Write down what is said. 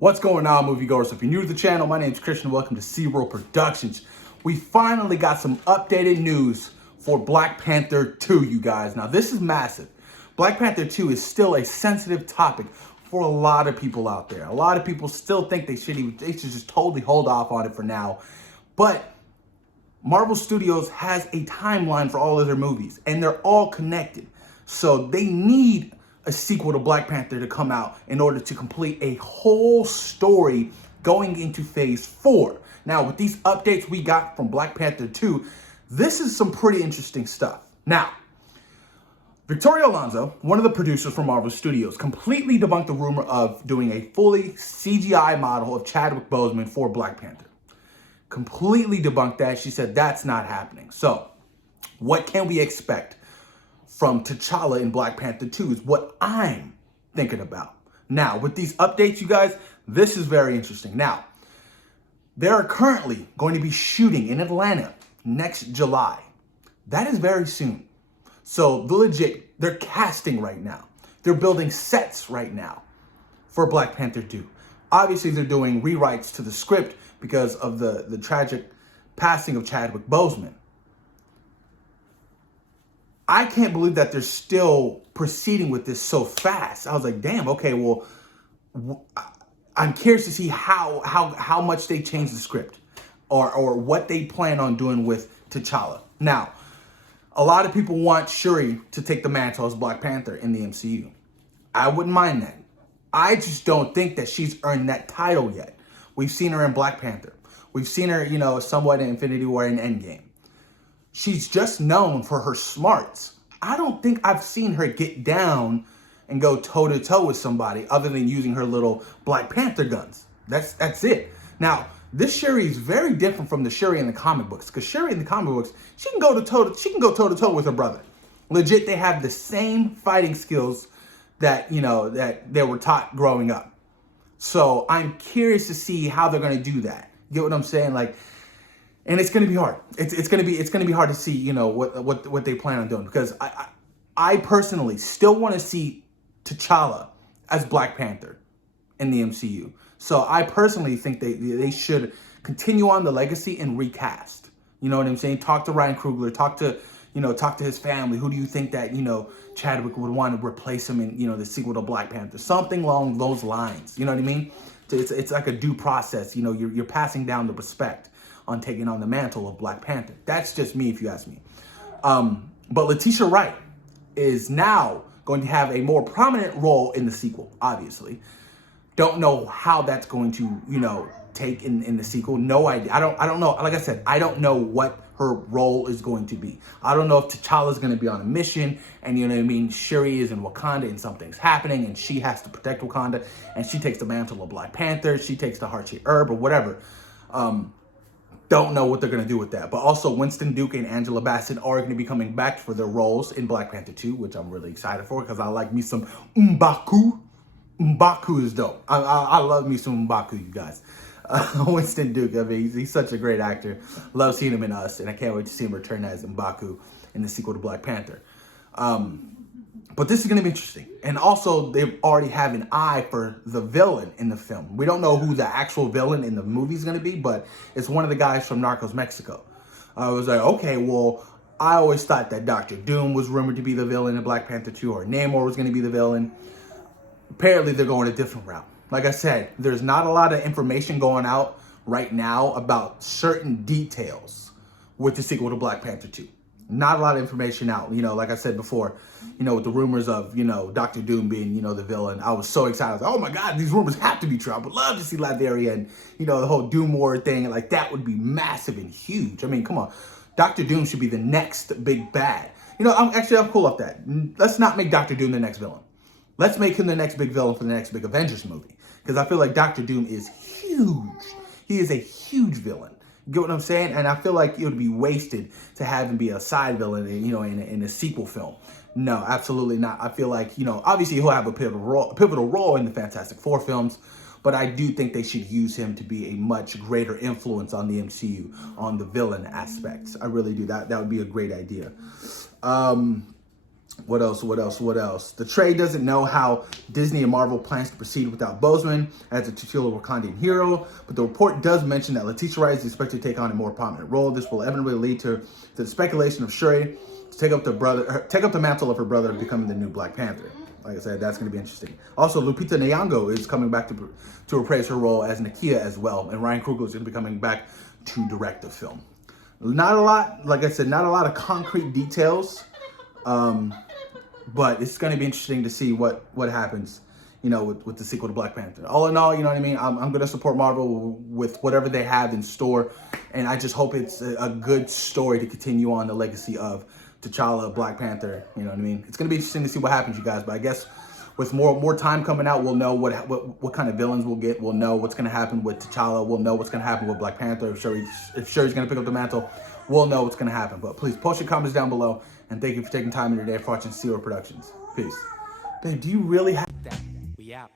What's going on, moviegoers? So if you're new to the channel, my name is Christian. Welcome to SeaWorld Productions. We finally got some updated news for Black Panther 2, you guys. Now, this is massive. Black Panther 2 is still a sensitive topic for a lot of people out there. A lot of people still think they should just totally hold off on it for now. But Marvel Studios has a timeline for all of their movies, and they're all connected. So they need a sequel to Black Panther to come out in order to complete a whole story going into phase 4. Now, with these updates we got from Black Panther 2, this is some pretty interesting stuff. Now, Victoria Alonso, one of the producers from Marvel Studios, completely debunked the rumor of doing a fully CGI model of Chadwick Boseman for Black Panther. Completely debunked that. She said that's not happening. So, what can we expect from T'Challa in Black Panther 2 is what I'm thinking about. Now, with these updates, you guys, this is very interesting. Now, they are currently going to be shooting in Atlanta next July. That is very soon. So, they're casting right now. They're building sets right now for Black Panther 2. Obviously, they're doing rewrites to the script because of the tragic passing of Chadwick Boseman. I can't believe that they're still proceeding with this so fast. I was like, damn, okay, well, I'm curious to see how much they change the script or what they plan on doing with T'Challa. Now, a lot of people want Shuri to take the mantle as Black Panther in the MCU. I wouldn't mind that. I just don't think that she's earned that title yet. We've seen her in Black Panther. We've seen her, somewhat in Infinity War and Endgame. She's just known for her smarts. I don't think I've seen her get down and go toe-to-toe with somebody other than using her little Black Panther guns. That's it. Now, this Shuri is very different from the Shuri in the comic books, because Shuri in the comic books, she can go toe-to-toe with her brother. Legit, they have the same fighting skills that they were taught growing up. So I'm curious to see how they're gonna do that. Get what I'm saying? And it's gonna be hard. It's gonna be hard to see, what they plan on doing, because I personally still want to see T'Challa as Black Panther in the MCU. So I personally think they should continue on the legacy and recast. You know what I'm saying? Talk to Ryan Coogler, talk to his family. Who do you think that, Chadwick would want to replace him in, the sequel to Black Panther? Something along those lines. You know what I mean? It's like a due process. You're passing down the respect on taking on the mantle of Black Panther. That's just me, if you ask me. But Letitia Wright is now going to have a more prominent role in the sequel, obviously. Don't know how that's going to, take in the sequel. No idea. I don't know. Like I said, I don't know what her role is going to be. I don't know if T'Challa is going to be on a mission and, Shuri is in Wakanda and something's happening and she has to protect Wakanda and she takes the mantle of Black Panther. She takes the heart-shaped herb or whatever. Don't know what they're going to do with that. But also, Winston Duke and Angela Bassett are going to be coming back for their roles in Black Panther 2, which I'm really excited for because I like me some M'Baku. M'Baku is dope. I love me some M'Baku, you guys. Winston Duke, he's such a great actor. Love seeing him in Us, and I can't wait to see him return as M'Baku in the sequel to Black Panther. But this is going to be interesting. And also, they already have an eye for the villain in the film. We don't know who the actual villain in the movie is going to be, but it's one of the guys from Narcos Mexico. I was like, okay, well, I always thought that Dr. Doom was rumored to be the villain in Black Panther 2, or Namor was going to be the villain. Apparently, they're going a different route. Like I said, there's not a lot of information going out right now about certain details with the sequel to Black Panther 2. Not a lot of information out, like I said before, with the rumors of, Dr. Doom being, the villain. I was so excited. I was like, oh my God, these rumors have to be true. I would love to see Latveria and, the whole Doom War thing. Like, that would be massive and huge. I mean, come on. Dr. Doom should be the next big bad. I'm cool off that. Let's not make Dr. Doom the next villain. Let's make him the next big villain for the next big Avengers movie. Because I feel like Dr. Doom is huge. He is a huge villain. You get what I'm saying? And I feel like it would be wasted to have him be a side villain, in a sequel film. No, absolutely not. I feel like, obviously he'll have a pivotal role in the Fantastic Four films, but I do think they should use him to be a much greater influence on the MCU, on the villain aspects. I really do. That would be a great idea. What else? What else? What else? The trade doesn't know how Disney and Marvel plans to proceed without Boseman as a titular Wakandan hero, but the report does mention that Letitia Wright is expected to take on a more prominent role. This will inevitably lead to the speculation of Shuri to take up the mantle of her brother, becoming the new Black Panther. Like I said, that's going to be interesting. Also, Lupita Nyong'o is coming back to reprise her role as Nakia as well, and Ryan Coogler is going to be coming back to direct the film. Not a lot, like I said, not a lot of concrete details. But it's going to be interesting to see what happens, with the sequel to Black Panther. All in all, you know what I mean? I'm going to support Marvel with whatever they have in store. And I just hope it's a good story to continue on the legacy of T'Challa, Black Panther. You know what I mean? It's going to be interesting to see what happens, you guys. But I guess with more time coming out, we'll know what kind of villains we'll get. We'll know what's going to happen with T'Challa. We'll know what's going to happen with Black Panther. If Shuri's going to pick up the mantle, we'll know what's going to happen. But please post your comments down below. And thank you for taking time in your day for watching Zero Productions. Peace. Babe, do you really have that? We out.